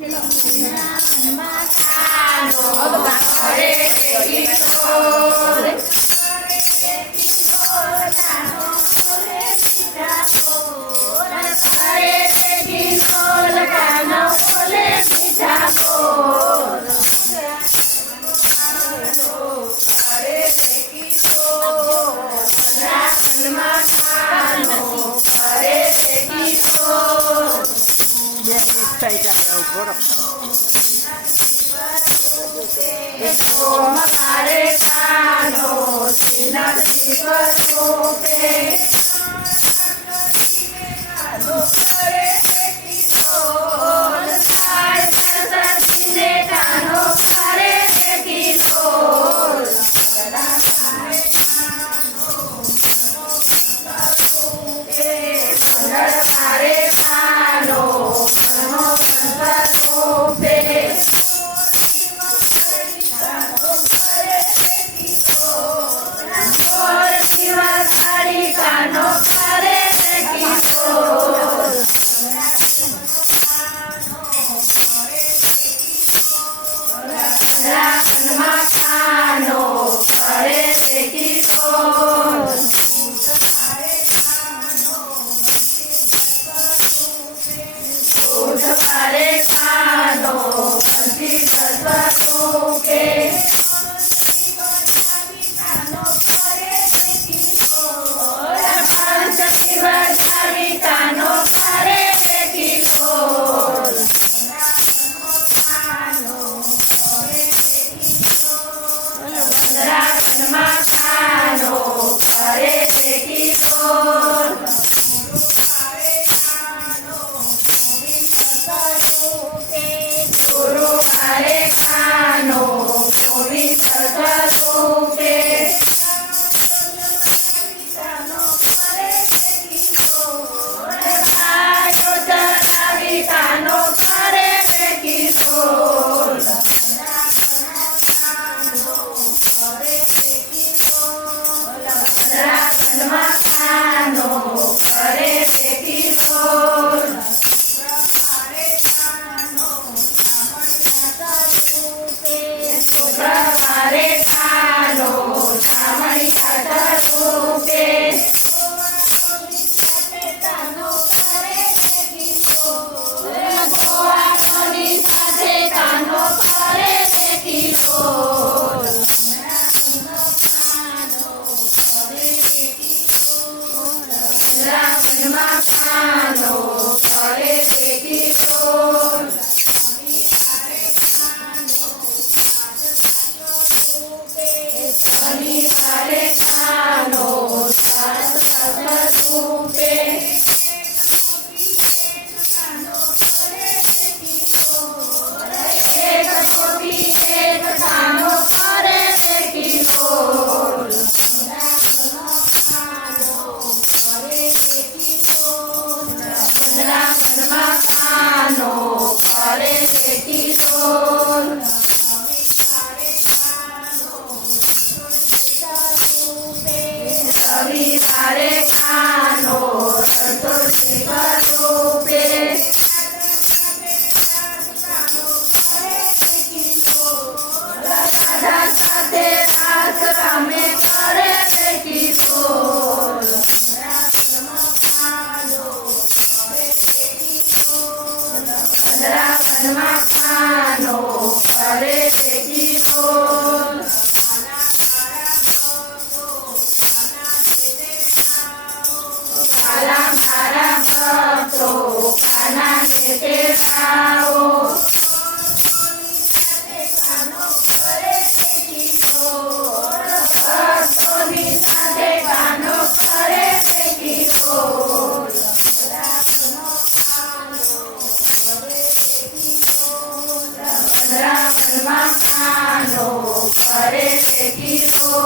નમસ્કાર ભગવાન ક્યાં એક સાઈડ આવે ઊભો રહો મારે કાનો સિના સિવા સોપે તારે કાનો પતિ સર્વ કે Christmas. માતાનો કરે રાધા સાથે રાસ અમે કરે બેટી બોલ વૃંદાવનમાં કાનો કરે બેટી બોલ રામ માનો કરે કીધો